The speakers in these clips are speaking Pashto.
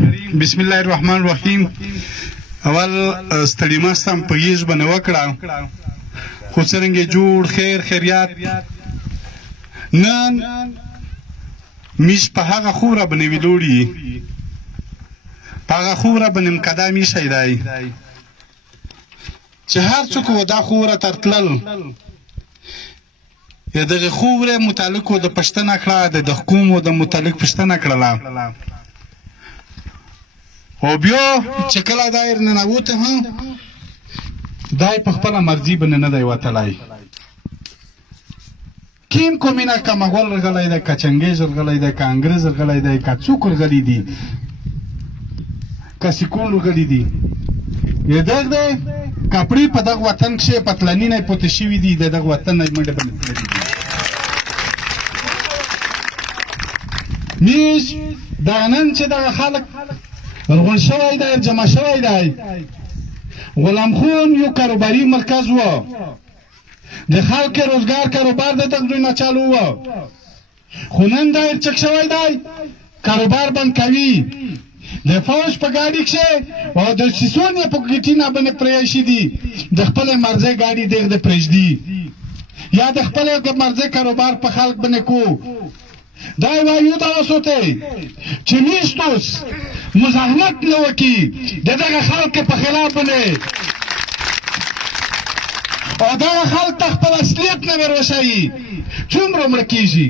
کریم. بسم الله الرحمن الرحیم. اول ستړي ماستم په یېژ به نه وکړه، خو څرنګه جوړ خیر خیریات نن میش په هغه خوره به نه وي لوړي، په هغه خوره به نیم قدم ایښی دی چې هر څوک و دا خوره تر تلل یا دغه خورې متعلق و د پوښتنه کړه، د حکوم و د متعلق پوښتنه کړله، او بیا چې کله دا ننوته هم دای په خپله مرضي به نه دی وتلی. کیم کومینه که مغول رغلی دی، که چنګیز رغلی دی، که انګریز رغلی دی، که څوک رغلی دي، که سیکون رغلی دي، یې دغ دی کپړې په دغه وطن کښې پتلني نه پوتې شوي دي، د دغه وطن نه منډه به نه تللي دي. نیز دغه نن چې دغه خلک رغون شوی دی، جمع شوی دی، غلام خون یو کاروباري مرکز و، د خلک روزګار کاروبار د دغه ځای نه چالو و، خو نن دا چک شوی دی کاروبار بند کوي. د فوج په ګاډي کښې او د سیسون یې په ګټي نه باندې پرېښي دي، د خپلې مرضۍ ګاډي دغه د پرېږدي یا د خپلې مرضۍ کاروبار په خلک باندې کو. دا وایو دا وسوتی چې میشتوس مزاحمت نه وکړي د دغه خلک په خلاف باندې، او دغه خلک ته خپل اصلیت نه ور وښایي. څومره مړه کېږي،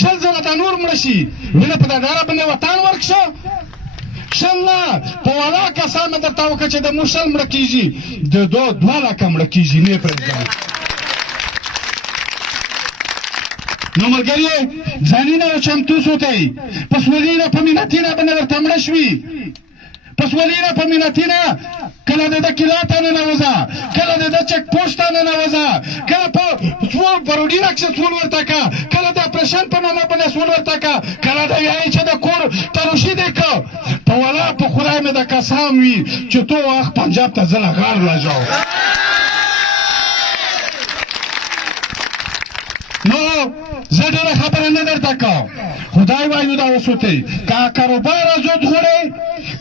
100 زره دا نور مړه شي، مینه په ډډاره باندې وطن ورکشه. 100 نه په والا کسان مې درته وکړه چې د موږ 100 مړه کېږي، د 2 لکه مړه کېږي. نه پرېږدم. نو ملګري ځانونه یو چمتو سوتی، پس ولینه په منتینه باندې ورته مړه شوي، پس ولینه په منتینه کله د ده کلا ته ننوځه، کله د ده چک پوسټ ته ننوځه، کله په بروډینه کښې سول ورته که، کله د اپریشن په نامه باندې سول ورته که، کله د وایي چې د کور تروشي دی که، په ولا په خدای مې د قسم وي چې تو وخت پنجاب ته زه له غار لژاو. نو زه ډېره خبره نه درته کوم، خدای وایو دا وسوتی که کاروبار ازود غواړئ،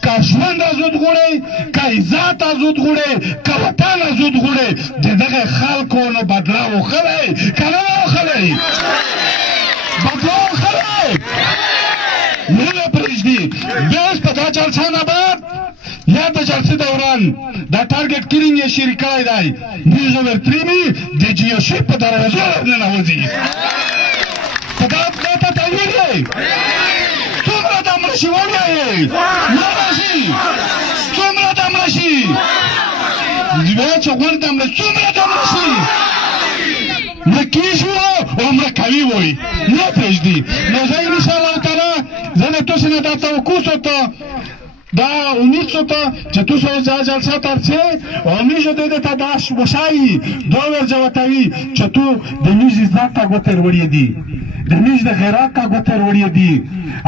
که ژوند ازود غواړئ، که عزت ازود غواړئ، که وطن ازود غواړئ، د دغه خلکو نو بدله وخلئ که نه وخلئ، بدله وخلئ، نه پرېږدي. بیا اوس په دا جلسه نه بعد یا د جلسې دوران دا ټارګټ کلینګ یې شریک کړی دی، نیوز ورتريمي د جیوشي په دروازو ننوځي. په دا ته تیار یې؟ څومره د مړه شي ووایئ، مړه شي، څومره د مړه شي، بیا چې غونډ د مړه څومره د مړه شي، مړه کېږي او مړه کوي وایي، نه پرېږدي. نو زه انشاءالله تعالی زه له تاسو نه دا توقع ساتم، دا امید ساتم چې تاسو دا جلسه ترڅه او میشه د ته دا وشایي، دا ورجوتوي چې تو د میز عزت ته ګوتې وړې دي، د میز د غیرت ته ګوتې وړې دي.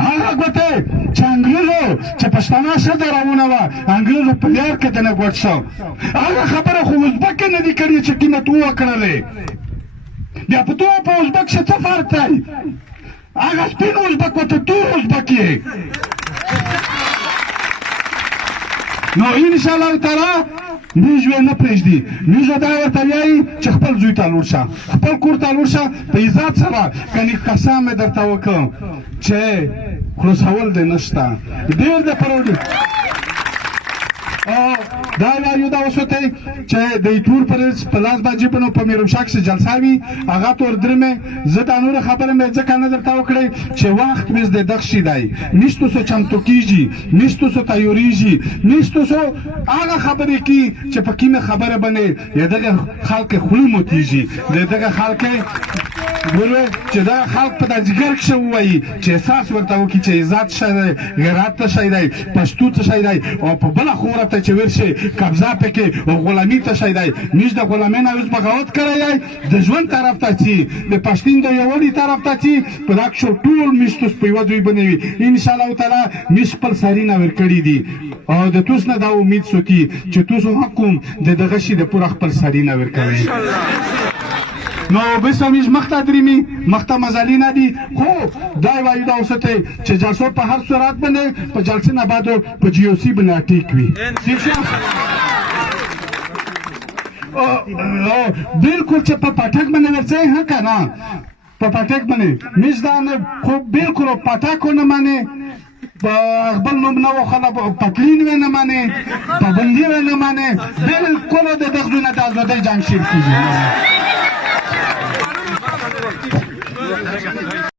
هغه ګوتې چې انګریزو چې پښتانه ښځه راونه وه، انګریزو په لار کې دنه ګوت شو، هغه خبره خو ازبک نه دي کړې چې کومه تو وکړلې. بیا په تو په ازبک څه فرق دی؟ هغه سپین ازبک ورته تو ازبک یې. نو انشاءالله تعالی موږ یې نه پرېږدي، موږ دا ورته وایي چې خپل زوی ته لوړ شه، خپل کور ته لوړ شه په عزت سره. کنې قسم مې درته وکړم چې خلاصول دی نشته، ډېر د پروډي دا وایو دا وسوتی چې د ایټور په لاس باندې په نو په میرمشا کښې جلسه وي، هغه ته وردرمې. زه دا نوره خبره مې ځکه نه درته وکړی چې وخت مې د دغه شي دی، میشتوسو چمتو کېږي، میشتوسو تیارېږي، میشتوسو هغه خبرې کوي چې په کومه خبره باندې د دغه خلک خولې موتېږي، د دغه خلک ګوره چې دا خلک په دا جګر کښې ووایي چې احساس ورته وکړي چې عزت څه دی، غیرت څه شی دی، پښتو څه شی دی، او په بله خوره ته چې ورشي قبضه پکې او غلامي څه شی دی. موږ د غلامۍ نه اوس بغاوت کړی دی، د ژوند طرف ته ځي، د پښتون د یووالي طرف ته ځي. په دا کښې ټول میشتوس په یوه ځای باندې وي. انشاءالله تعالی موږ خپل سرونه ورکړي دي، او د توس نه دا امید ساتي چې تاسو هم کوم د دغه شي د پوره خپل سرونه ورکوئ. نو بسمیش مخته دریمي مخته مزالي نه دي خو دا وایو دا اوسته چې جلسو په هر صورت باندې په جلسې نه بعد په جی او سی باندې ټیک وي ٹھیک شو بالکل چې په پټک باندې ورځي ها کنه په پټک باندې مش دا نه خو بالکل پټک نه معنی خپل نوم نه وخلا پتلین و نه معنی پابندی و نه معنی بالکل د دغه نه د آزادۍ جنگ شیر کیږي